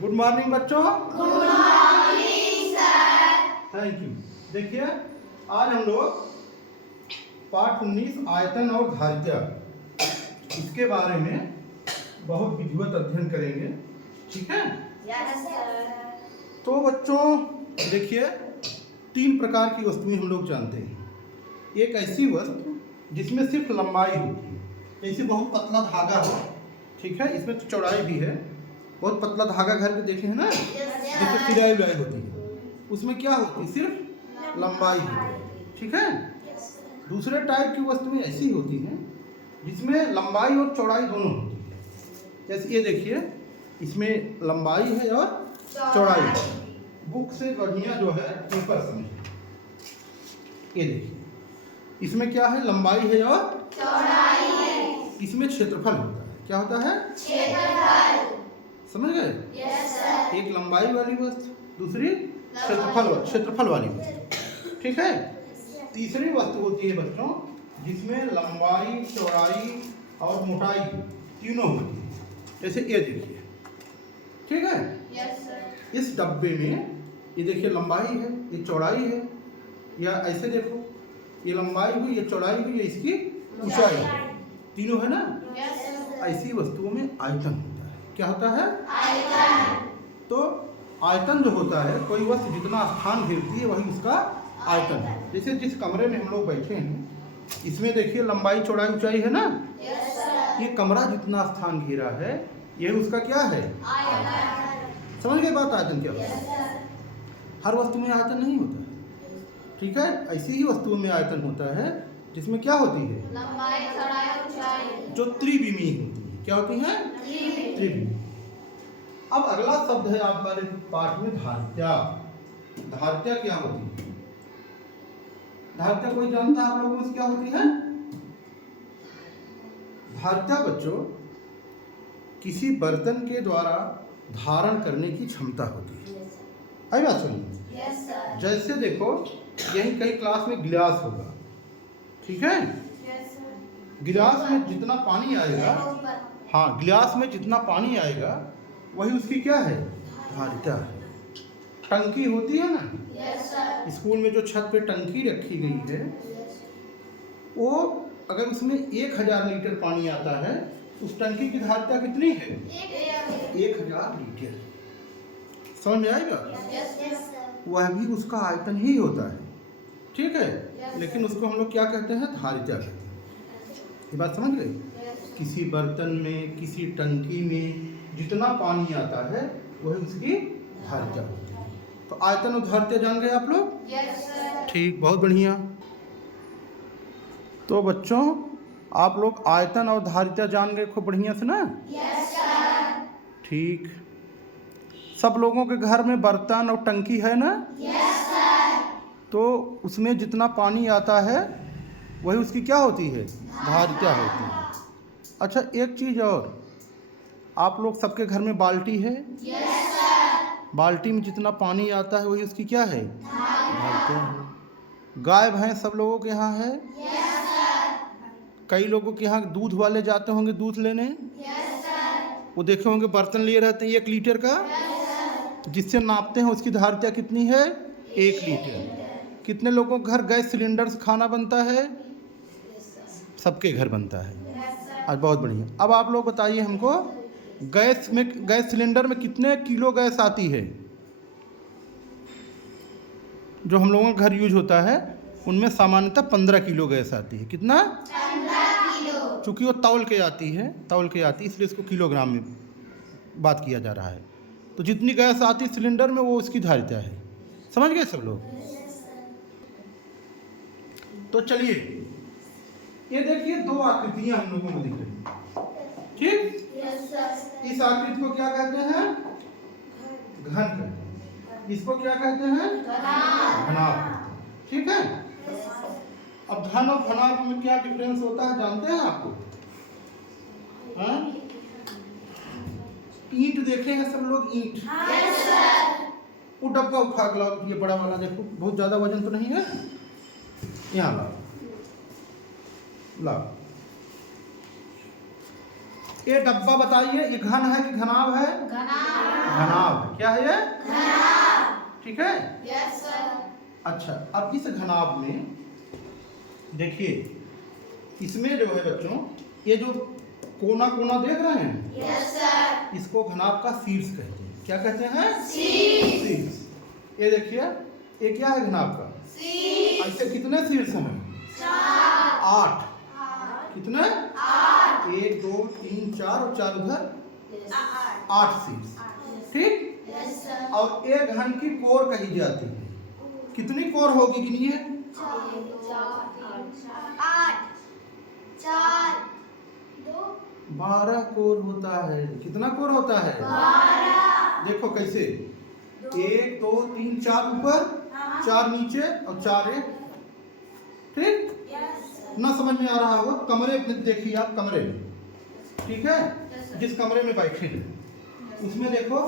Good morning बच्चों। Good morning sir. Thank you. देखिए आज हम लोग पाठ 19 आयतन और धारिता इसके बारे में बहुत विधिवत अध्ययन करेंगे। ठीक है? Yes sir. तो बच्चों देखिए 3 प्रकार की वस्तुएं हम लोग जानते हैं। एक ऐसी वस्तु जिसमें सिर्फ लंबाई होती है, जैसे बहुत पतला धागा हो। ठीक है, इसमें तो चौड़ाई भी है। बहुत पतला धागा घर पे देखे हैं ना, जिसमें सिलाई उलाई होती है, उसमें क्या होती है, सिर्फ लंबाई होती है। ठीक है। दूसरे टाइप की वस्तुएं ऐसी होती हैं जिसमें लंबाई और चौड़ाई दोनों होती है। जैसे ये देखिए, इसमें लंबाई है और चौड़ाई है। बुक से बढ़िया जो है पेपर समझ। ये देखिए, इसमें क्या है, लंबाई है और चौड़ाई है। इसमें क्षेत्रफल होता है। क्या होता है? क्षेत्रफल। समझ गए? Yes sir. एक लंबाई वाली वस्तु, दूसरी क्षेत्रफल वाली वस्तु। ठीक है। तीसरी वस्तु होती है बच्चों जिसमें लंबाई, चौड़ाई और मोटाई तीनों होती है। जैसे ये देखिए, ठीक है। Yes sir. इस डब्बे में ये देखिए लंबाई है, ये चौड़ाई है, या ऐसे देखो ये लंबाई हुई, ये चौड़ाई हुई, ये इसकी ऊंचाई है, तीनों है ना। Yes sir. ऐसी वस्तुओं में आयतन होता है। क्या होता है? आयतन। तो आयतन जो होता है, कोई वस्तु जितना स्थान घेरती है वही उसका आयतन है। जैसे जिस कमरे में हम लोग बैठे हैं, इसमें देखिए लंबाई, चौड़ाई, ऊंचाई है ना। Yes sir. ये कमरा जितना स्थान घेरा है ये उसका क्या है? आयतन। समझ गए बात? आयतन क्या होता है? Yes sir. हर वस्तु में आयतन नहीं होता है। ठीक है। ऐसी ही वस्तुओं में आयतन होता है जिसमें क्या होती है, लंबाई, चौड़ाई, ऊंचाई जो त्रिविमीय होती है। क्या होती है? त्रिविमीय। अब अगला शब्द है हमारे पाठ में धारिता। धारिता क्या होती है? धारिता कोई जानता है आप लोगों में क्या होती है? धारिता बच्चों किसी बर्तन के द्वारा धारण करने की क्षमता होती है। आई बात सुनिए। Yes sir. जैसे देखो, यहीं कहीं क्लास में गिलास होगा। ठीक है। Yes sir. गिलास में जितना पानी आएगा, हाँ, गिलास में जितना पानी आएगा वही उसकी क्या है? धारिता है। टंकी होती है ना, यस सर। स्कूल में जो छत पे टंकी रखी गई है, वो अगर उसमें 1000 लीटर पानी आता है, उस टंकी की धारिता कितनी है? 1000 लीटर। समझ में आएगा? Yes sir. वह भी उसका आयतन ही होता है। ठीक है। लेकिन उसको हम लोग क्या कहते हैं? धारिता कहते हैं। ये बात समझ गए? किसी बर्तन में, किसी टंकी में जितना पानी आता है वही उसकी धारिता होती है। तो आयतन और धारिता जान गए आप लोग? Yes sir. ठीक, बहुत बढ़िया। तो बच्चों आप लोग आयतन और धारिता जान गए खूब बढ़िया से ना? Yes sir. ठीक। सब लोगों के घर में बर्तन और टंकी है ना? Yes sir. तो उसमें जितना पानी आता है वही उसकी क्या होती है? धारिता होती है। अच्छा, एक चीज़ और, आप लोग सबके घर में बाल्टी है। Yes sir. बाल्टी में जितना पानी आता है वही उसकी क्या है? धारिता है। गाय भैंस सब लोगों के यहाँ है। Yes sir. कई लोगों के यहाँ दूध वाले जाते होंगे दूध लेने, यस सर। वो देखे होंगे बर्तन लिए रहते हैं 1 लीटर का, जिससे नापते हैं उसकी धारिता कितनी है? 1 लीटर। कितने लोगों के घर गैस सिलेंडर से खाना बनता है? सबके घर बनता है। आज बहुत बढ़िया। अब आप लोग बताइए हमको, गैस सिलेंडर में कितने किलो गैस आती है? जो हम लोगों का घर यूज होता है उनमें सामान्यतः 15 किलो गैस आती है। कितना? 15 किलो। चूँकि वो तौल के आती है, इसलिए इसको किलोग्राम में बात किया जा रहा है। तो जितनी गैस आती है सिलेंडर में वो उसकी धारिता है। समझ गए सब लोग? तो चलिए, ये देखिए 2 आकृतियां हम लोगों को दिख रही हैं। ठीक। Yes sir. इस आकृति को क्या कहते हैं? घन कहते हैं। इसको क्या कहते हैं? घनाभ। ठीक है। अब घन और घनाभ में क्या डिफरेंस होता है जानते हैं आपको? हाँ? ईंट देखे हैं सब लोग? ईंट। Yes sir. वो डब्बा उठा के लाओ, ये बड़ा वाला देखो, बहुत ज्यादा वजन तो नहीं है। यहाँ लाओ, लाओ। ये डब्बा बताइए, ये घन है कि घनाभ है? घनाभ। घनाभ। क्या है ये? ठीक है। Yes sir. अच्छा, अब इस घनाभ में देखिए, इसमें जो है बच्चों, ये जो कोना कोना देख रहे हैं, यस सर। इसको घनाभ का शीर्ष कहते हैं। क्या कहते हैं? शीर्ष। शीर्ष। ये देखिए, ये क्या है घनाभ का? शीर्ष। ऐसे कितने शीर्ष हैं? 8। कितने? 8। 1 2 3 4 और 4 उधर, 8 शीर्ष। ठीक। Yes sir. और एक घन की कोर कही जाती है। कितनी कोर होगी गिनिए? 8 4 2 12 कोर होता है। कितना कोर होता है? 12। देखो कैसे, 1 2 3 4 ऊपर, 4 नीचे और 4 एक। ठीक। ना समझ में आ रहा होगा, कमरे में देखिए आप, कमरे में, ठीक है, जिस कमरे में बैठे हैं उसमें देखो,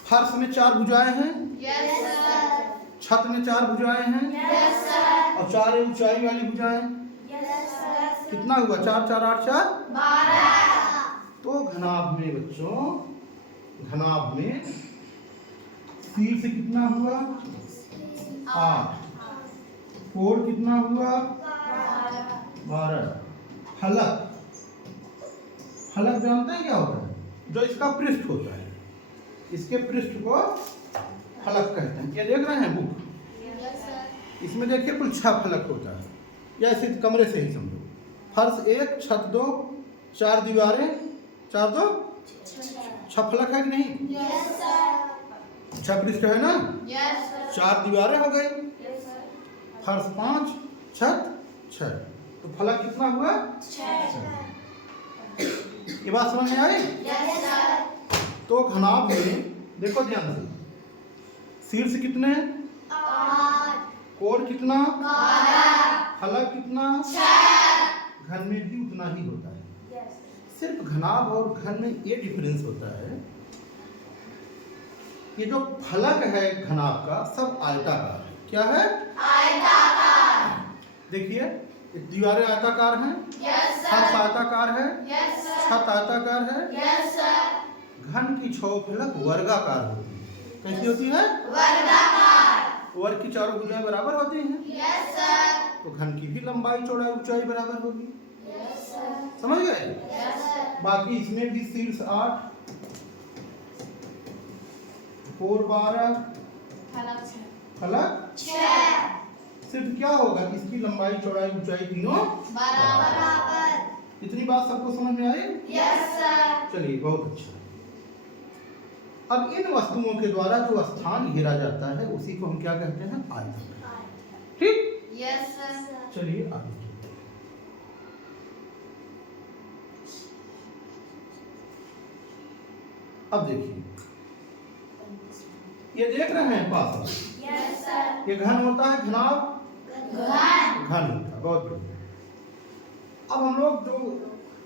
फर्श में 4 भुजाएं हैं, यस सर। छत में 4 भुजाएं हैं, यस सर। और 4 ऊंचाई वाली भुजाएं। Yes sir. कितना हुआ? 4 4 8 4 12। तो घनाभ में बच्चों, घनाभ में शीर्ष कितना हुआ? 8। कोण कितना हुआ? 12। फलक, फलक जानते हैं क्या होता है? जो इसका पृष्ठ होता है, इसके पृष्ठ को फलक कहते हैं। ये देख रहे हैं बुक, यस सर। इसमें देखिए कुल 6 फलक होता है, या इसी कमरे से ही समझो। फर्श 1, छत 2, 4 दीवारें, 4 2 6 फलक है कि नहीं? Yes sir. 6 पृष्ठ है ना? Yes sir. 4 दीवारें हो गई, यस सर। फर्श 5, छत 6, तो फलक कितना हुआ? 6। ये बात समझ में आई? Yes sir. तो घनाभ में देखो ध्यान से, शीर्ष कितने, 8 कोण कितना, 12 फलक कितना, 6। घन में भी उतना ही होता है। यस सिर्फ घनाभ और घन में ये डिफरेंस होता है, ये जो फलक है घनाभ का सब आयताकार है। क्या है? आयताकार। देखिए, दीवारें आयताकार हैं, यस फर्श सर। आयताकार है, यस सर। छत आयताकार है। Yes sir. घन की 6 फलक वर्गाकार होती है। कैसी होती है? वर्गाकार। वर्ग की 4 भुजाएं बराबर होती हैं, यस सर। तो घन की भी लंबाई चौड़ाई ऊंचाई बराबर होगी। Yes sir. समझ गए? Yes sir. बाकी इसमें भी शीर्ष 8, कोण 12, फलक 6। सिर्फ क्या होगा, इसकी लंबाई चौड़ाई ऊंचाई तीनों बराबर। इतनी बात सबको समझ में आई? Yes sir. चलिए, बहुत अच्छा। अब इन वस्तुओं के द्वारा जो स्थान घेरा जाता है उसी को हम क्या कहते हैं? आयतन। ठीक। Yes sir. चलिए आगे चलते हैं। अब देखिए, ये देख रहे हैं पास, यस सर। ये घन होता है, घनाभ घन। घन होता है। बहुत बढ़िया। अब हम लोग जो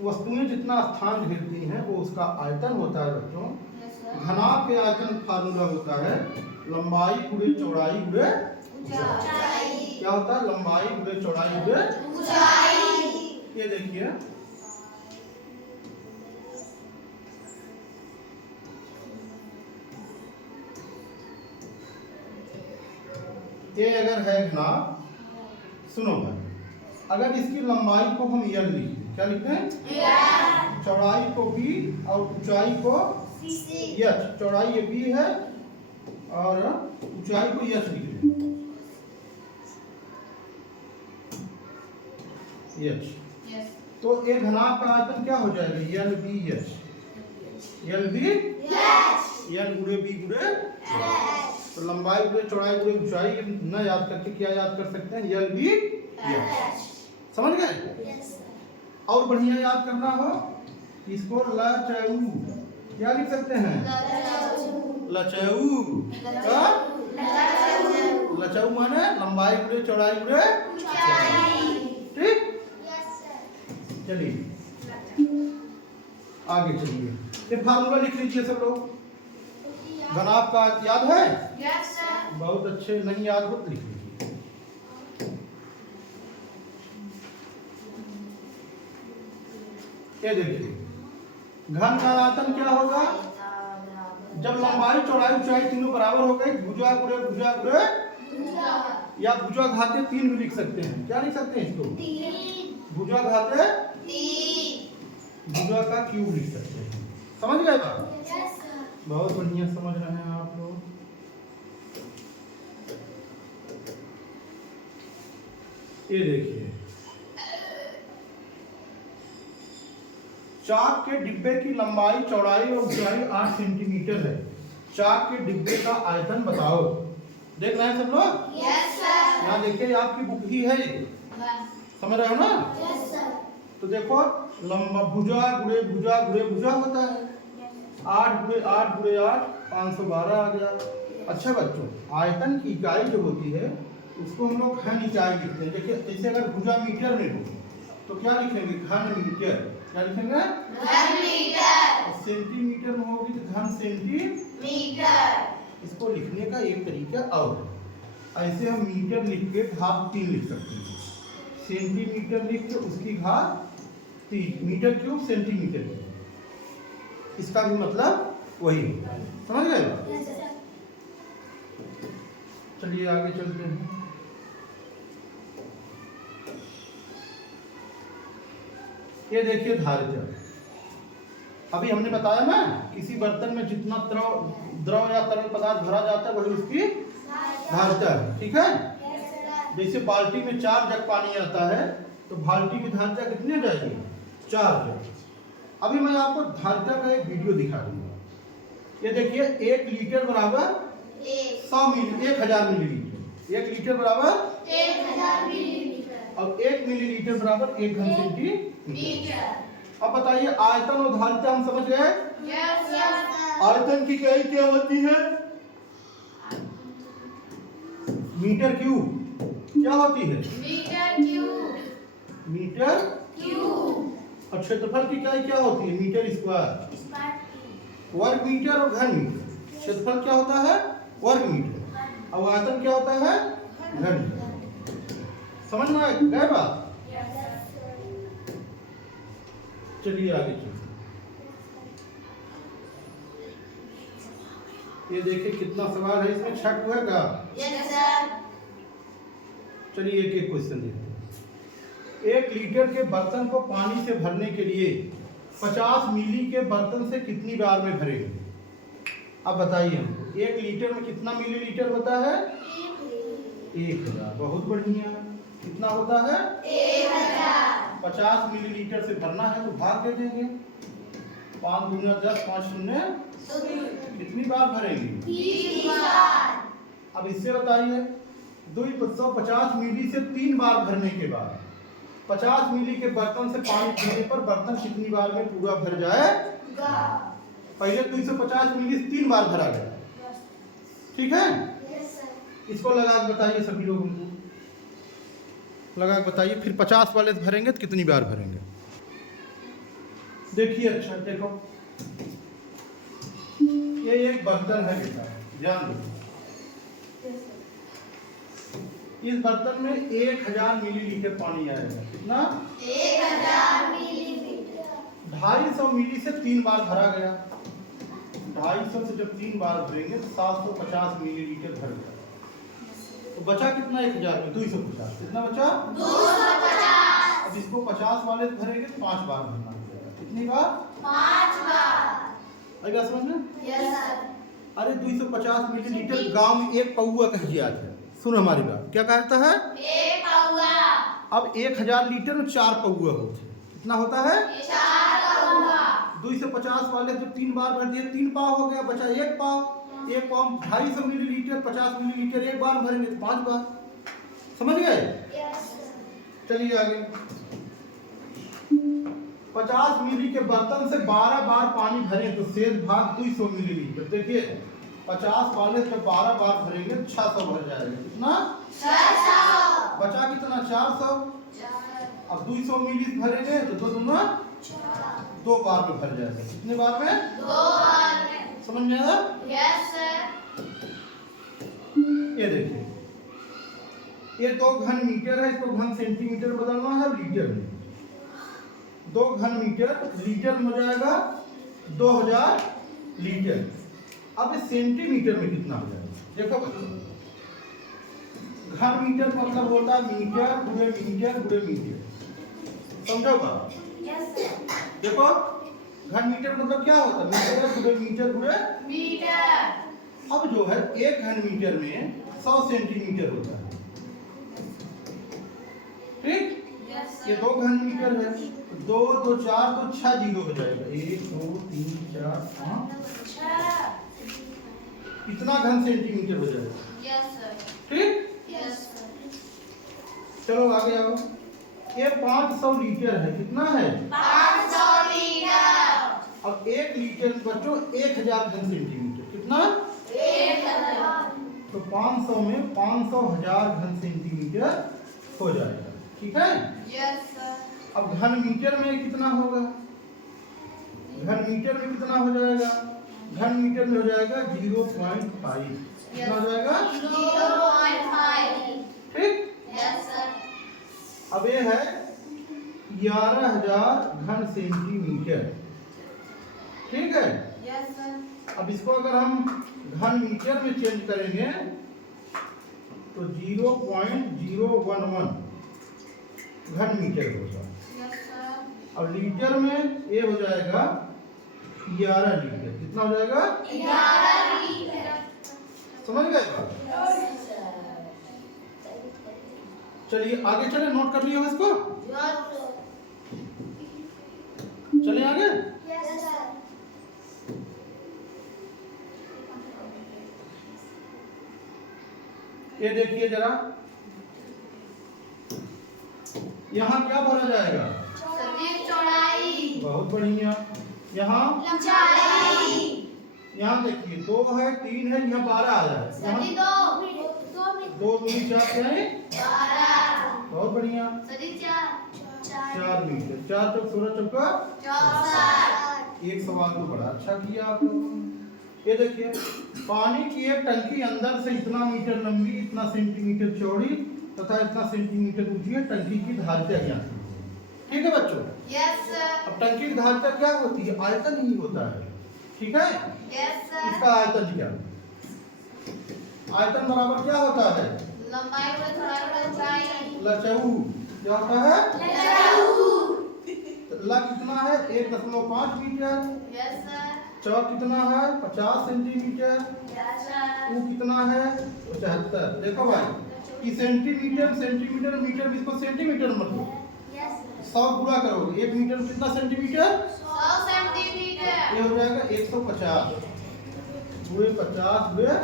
वस्तुएं जितना स्थान घेरती हैं वो उसका आयतन होता है बच्चों। घनाभ के आयतन फार्मूला होता है लंबाई गुणे चौड़ाई गुणे ऊंचाई। क्या होता है? लंबाई गुणे चौड़ाई गुणे ऊंचाई। ये देखिए, ये अगर है घनाभ, सुनो भाई, अगर इसकी लंबाई को हम यल लिखें, क्या लिखते हैं? चौड़ाई को b और ऊंचाई को यच। चौड़ाई ये b है और ऊंचाई को यच लिख लें, यच। तो एक घनाभ का आयतन क्या हो जाएगा? यल बी यच। यल बी यल गुणे बी गुणे, तो लंबाई गुणे चौड़ाई गुणे ऊंचाई न याद करके क्या याद कर सकते हैं? यल बी यच। समझ गए? और बढ़िया याद करना हो इसको लचऊ क्या लिख सकते हैं? लचऊ। लचऊ माने लंबाई गुणे चौड़ाई गुणे ठीक। चलिए आगे चलिए, ये फार्मूला लिख लीजिए सब लोग। घनाभ का याद है? Yes sir. बहुत अच्छे, नहीं याद हो तो लिख लीजिए। ये देखिए, घन का आयतन क्या होगा? जब लंबाई चौड़ाई ऊंचाई तीनों बराबर हो गई, भुजा गुणे भुजा गुणे या भुजा घाते 3 भी लिख सकते हैं। क्या लिख सकते हैं इसको? 3 भुजा घाते 3 भुजा का क्यूब लिख सकते हैं। समझ गए बात? Yes sir. बहुत बढ़िया समझ रहे हैं आप लोग। ये देखिए, चाक के डिब्बे की लंबाई चौड़ाई और ऊंचाई 8 सेंटीमीटर है। चाक के डिब्बे का आयतन बताओ। देख रहे हैं सब लोग? Yes sir. यहाँ देखिए, आपकी बुक ही है ये, समझ रहे हो ना? Yes sir. तो देखो, लंबा भुजा गुणे भुजा होता है। 8 गुणे 8 गुणे 8 512 आ गया। अच्छा बच्चों, आयतन की इकाई जो होती है उसको हम लोग घन इकाई लिखते हैं। देखिए, जैसे अगर भुजा मीटर में हो तो क्या लिखेंगे? घन मीटर। क्या लिखेंगे? घन मीटर। और सेंटीमीटर में होगी तो घन सेंटीमीटर। इसको लिखने का एक तरीका और है। ऐसे हम मीटर लिख के घात 3 लिख सकते हैं। सेंटीमीटर लिख के उसकी घात 3, मीटर क्यूब सेंटीमीटर क्यूब। इसका भी मतलब वही होता है। समझ गए? Yes sir. चलिए आगे चलते हैं। ये देखिए धारिता। अभी हमने बताया ना, किसी बर्तन में जितना द्रव या तरल पदार्थ भरा जाता है वही उसकी धारिता है। ठीक है? Yes sir. जैसे बाल्टी में 4 जग पानी आता है तो बाल्टी की धारिता कितनी हो जाएगी? 4 जग। अभी मैं आपको धारिता का एक वीडियो दिखा दूंगा। ये देखिए, 1 लीटर बराबर 1000 मिलीलीटर। 1 लीटर बराबर 1000 मिलीलीटर। और 1 मिलीलीटर बराबर 1 घन सेंटीमीटर। मीटर। अब बताइए, आयतन और धारिता हम समझ गए। Yes sir. आयतन की इकाई क्या होती है? Metre cube. क्या होती है? Metre cube. मीटर। क्यूब। और क्षेत्रफल की इकाई क्या होती है? Metre square. वर्ग मीटर और घन मीटर। क्षेत्रफल क्या होता है? वर्ग मीटर। और आयतन क्या होता है? घन मीटर। समझ में गए बात? चलिए आगे चलते। ये देखिए कितना सवाल है इसमें, छठ हुआ का। Yes sir. चलिए एक एक क्वेश्चन देखते हैं। 1 लीटर के बर्तन को पानी से भरने के लिए 50 मिली के बर्तन से कितनी बार में भरेंगे? अब बताइए हमको, 1 लीटर में कितना मिलीलीटर होता है? 1000। बहुत बढ़िया। कितना होता है? 1000। 50 मिलीलीटर से भरना है तो भाग दे देंगे। 5 दूना 10, 5 शून्य। कितनी बार भरेंगे? 3 बार। अब इससे बताइए, 250 मिली से 3 बार भरने के बाद 50 मिली के बर्तन से पानी पीने पर बर्तन कितनी बार में पूरा भर जाएगा? पहले 250 मिली से 3 बार भरा गया। ठीक है? Yes sir. इसको लगा के बताइए सभी लोग, हमको लगा के बताइए। फिर 50 वाले से भरेंगे तो कितनी बार भरेंगे? देखिए, अच्छा देखो, ये एक बर्तन है बेटा, ध्यान दो। इस बर्तन में 1000 मिलीलीटर पानी आएगा। कितना? 1000 मिलीलीटर। 250 मिली से 3 बार भरा गया। 250 से जब 3 बार भरेंगे तो 750 मिलीलीटर भर गया। तो बचा कितना? 1000 में 250। कितना बचा? 250। अब इसको 50 वाले से भरेंगे तो 5 बार भरना पड़ेगा। कितनी बार? 5 बार। आई बात समझ में? Yes sir. अरे 250 मिलीलीटर गांव में 1 पौआ कह दिया था। सुन हमारी बात, क्या कहता है? 1 पौआ। अब 1000 लीटर में 4 पौआ होते। कितना होता है? 4 पौआ। 250 वाले जब 3 बार भर दिए, 3 पाव हो गया, बचा 1 पाव। 1 पाव 250 मिलीलीटर, 50 मिलीलीटर 1 बार भरेंगे तो 5 बार। समझ गए? Yes sir. चलिए आगे। 50 मिली के बर्तन से 12 बार पानी भरें तो शेष भाग 200 मिलीलीटर। देखिए, 50 वाले से 12 बार भरेंगे तो 600 भर जाएगा। कितना? 600। बचा कितना? 400। अब 200 मिली भरेंगे तो 2 दूना 2 बार में भर जाएगा। कितने बार में? 2 बार में। समझ में आया? Yes sir. ये देखिए, ये 2 घन मीटर है, इसको घन सेंटीमीटर बदलना है और लीटर में। 2 घन मीटर लीटर में हो जाएगा 2000 लीटर। अब इस सेंटीमीटर में कितना हो जाएगा? देखो बच्चों, घन मीटर मतलब होता है मीटर गुणे मीटर गुणे मीटर, समझोगा? Yes, sir. देखो घन मीटर मतलब क्या होता है? मीटर गुणे मीटर गुणे। Meter. अब जो है एक घन मीटर में 100 सेंटीमीटर होता है, ठीक? Yes, ये sir. 2 घन मीटर है, 2 2 4 तो 6 जीरो हो जाएगा, 1 2 3 4 5, कितना घन सेंटीमीटर हो जाएगा, Yes, sir. ठीक? Yes, sir. चलो आगे आओ, ये 500 लीटर है, कितना है? 500 लीटर. अब 1 लीटर बच्चों 1000 घन सेंटीमीटर, कितना? 1000. तो 500 में 500,000 घन सेंटीमीटर हो जाएगा, ठीक है? Yes, sir. अब घन मीटर में कितना होगा? घन मीटर में कितना हो जाएगा? घन मीटर में हो जाएगा 0.5, कितना हो जाएगा? 0.5. ठीक? Yes, sir. अब ये है 11,000 घन सेंटीमीटर, ठीक है? Yes, sir. अब इसको अगर हम घन मीटर में चेंज करेंगे तो 0.011 घन मीटर होगा। Yes, sir. अब लीटर में ये हो जाएगा 11 लीटर, कितना हो जाएगा? 11 लीटर. समझ गए बात? चलिए आगे चले, नोट कर लिए हो इसको? Yes, sir. चले आगे। Yes, sir. ये देखिए जरा, यहाँ क्या भरा जाएगा? सदिश चौड़ाई. बहुत बढ़िया। यहाँ लंबाई. यहाँ देखिए 2 है 3 है, यहाँ 12 आ जाए, सदी यहाँ 2 2 दूनी 4 क्या है? 12. बहुत बढ़िया। सदी 4 4 मीटर, 4 चौक 16 चौका। 64. एक सवाल तो बड़ा अच्छा किया आप लोगों ने। ये देखिए, पानी की एक टंकी अंदर से इतना मीटर लंबी, इतना सेंटीमीटर चौड़ी तथा इतना सेंटीमीटर ऊंची है, टंकी की धारिता ज्ञात कीजिए। ठीक है बच्चों? Yes, sir. अब टंकी की धारिता क्या होती है? आयतन ही होता है, ठीक है? Yes, sir. इसका आयतन क्या? आयतन बराबर क्या होता है? लंबाई गुणा चौड़ाई गुणा ऊंचाई. लचऊ। क्या होता है? लचऊ. ल कितना है? 1.5 मीटर। Yes, sir. चौक कितना है? 50 सेंटीमीटर। Yes, sir. ऊ कितना है? 75। देखो भाई, कि सेंटीमीटर सेंटीमीटर मीटर भी इसको सेंटीमीटर मत लो, Yes, 100 गुणा करोगे 1 मीटर में कितना सेंटीमीटर? 100 सेंटीमीटर. ये हो जाएगा 150 गुणे 50 गुणे।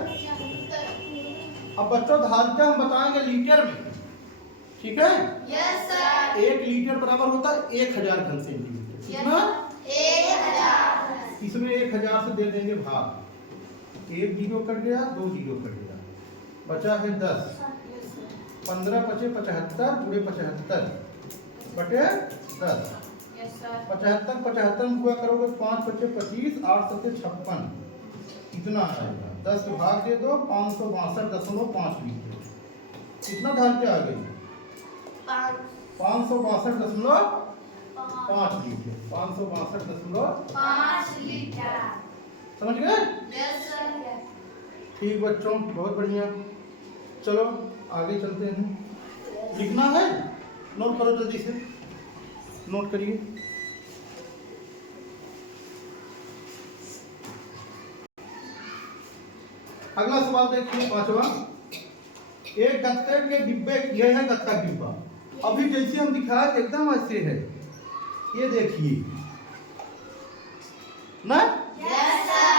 अब बच्चों धारिता हम बताएंगे लीटर में, ठीक है? Yes, sir. 1 लीटर बराबर होता है 1000 घन सेंटीमीटर, कितना? 1000. इसमें 1000 से दे देंगे भाग, 1 जीरो कट गया, 2 जीरो कट गया, बचा है 10। 15 पचे 75 गुणे 75 बटे 10। Yes, sir. 75 75 में पूरा करोगे 5 पचे 25, 8 सत्ते 56, कितना आएगा? 10 के भाग दे दो, 562.5 लीटर। कितना धारिता आ गई? 562.5 लीटर। 562.5 लीटर. समझ गए? Yes, sir. ठीक बच्चों, बहुत बढ़िया। चलो आगे चलते हैं। लिखना है, नोट करो जल्दी से, नोट करिए। अगला सवाल देखिए, 5वां। एक गत्ते के डिब्बे, यह है गत्ता डिब्बा, अभी जैसे हम दिखाया एकदम ऐसे है, ये देखिए ना, Yes, sir.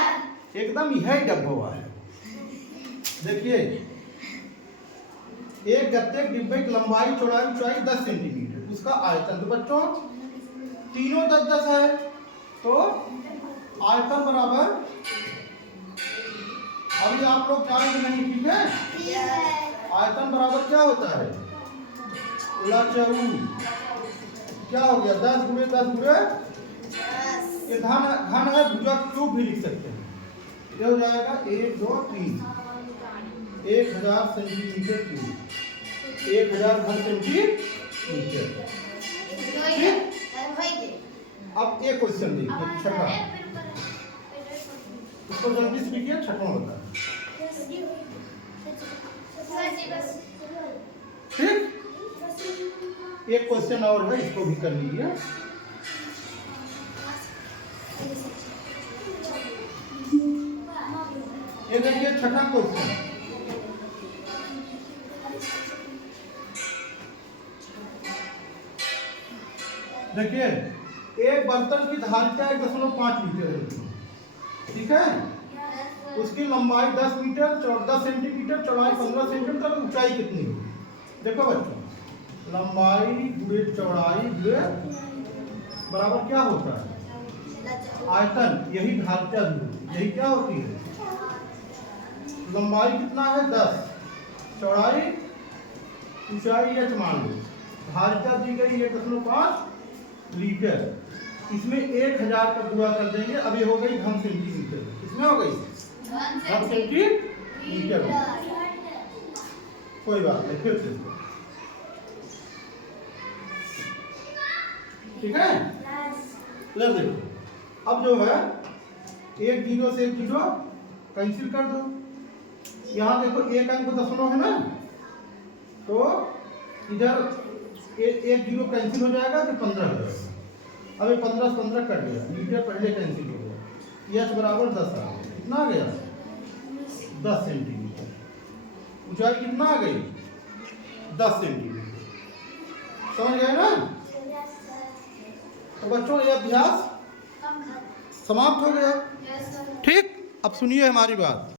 एकदम यह डब्बा है। देखिए, एक गत्ते के डिब्बे की लंबाई चौड़ाई ऊंचाई 10 सेंटीमीटर, उसका आयतन, तो बच्चों तीनों 10-10 है, तो आयतन बराबर, अभी आप लोग जानेंगे नहीं, ठीक है? आयतन बराबर क्या होता है? लचऊ। क्या हो गया? 10 गुणे 10 गुणे, ये घन है, भुजा क्यूब भी लिख सकते हैं। ये हो जाएगा 1 2 3, 1000 सेंटीमीटर क्यूब, 1000 घन सेंटीमीटर। ठीक? अब एक क्वेश्चन देखिए, छठा। इसको जल्दी से लिखिए, छठवां होता है। सर जी बस ठीक, एक क्वेश्चन और है, इसको भी कर लीजिए। ये देखिए छठा क्वेश्चन, देखिए एक बर्तन की धारिता 1.5 मीटर है, ठीक है। उसकी लंबाई 10 मीटर, 14 सेंटीमीटर, चौड़ाई 15 सेंटीमीटर, ऊंचाई कितनी होगी? देखो बच्चों, लंबाई गुणे चौड़ाई गुणे बराबर क्या होता है? आयतन। यही धारिता भी होती है, यही क्या होती है? लंबाई कितना है? 10, चौड़ाई, ऊंचाई h मान लो, धारिता दी गई 1.5 लीटर, इसमें 1000 का गुणा कर देंगे, अब ये हो गई घन सेंटीमीटर, किसमें हो गई? घन सेंटीमीटर। कोई बात नहीं, फिर से ठीक है। ले देखो, अब जो है एक जीरो से एक जीरो कैंसिल कर दो, यहाँ देखो एक अंक दशमलव है ना, तो इधर एक जीरो कैंसिल हो जाएगा तो 15 हो जाएगा। अब ये 15 से 15 कट गया, मीटर पहले कैंसिल हो गया, h बराबर 10 आ गया। कितना आ गया? 10 सेंटीमीटर। ऊंचाई कितना आ गई? 10 सेंटीमीटर। समझ गए ना? तो बच्चों ये अभ्यास समाप्त हो गया। ठीक, अब सुनिए हमारी बात।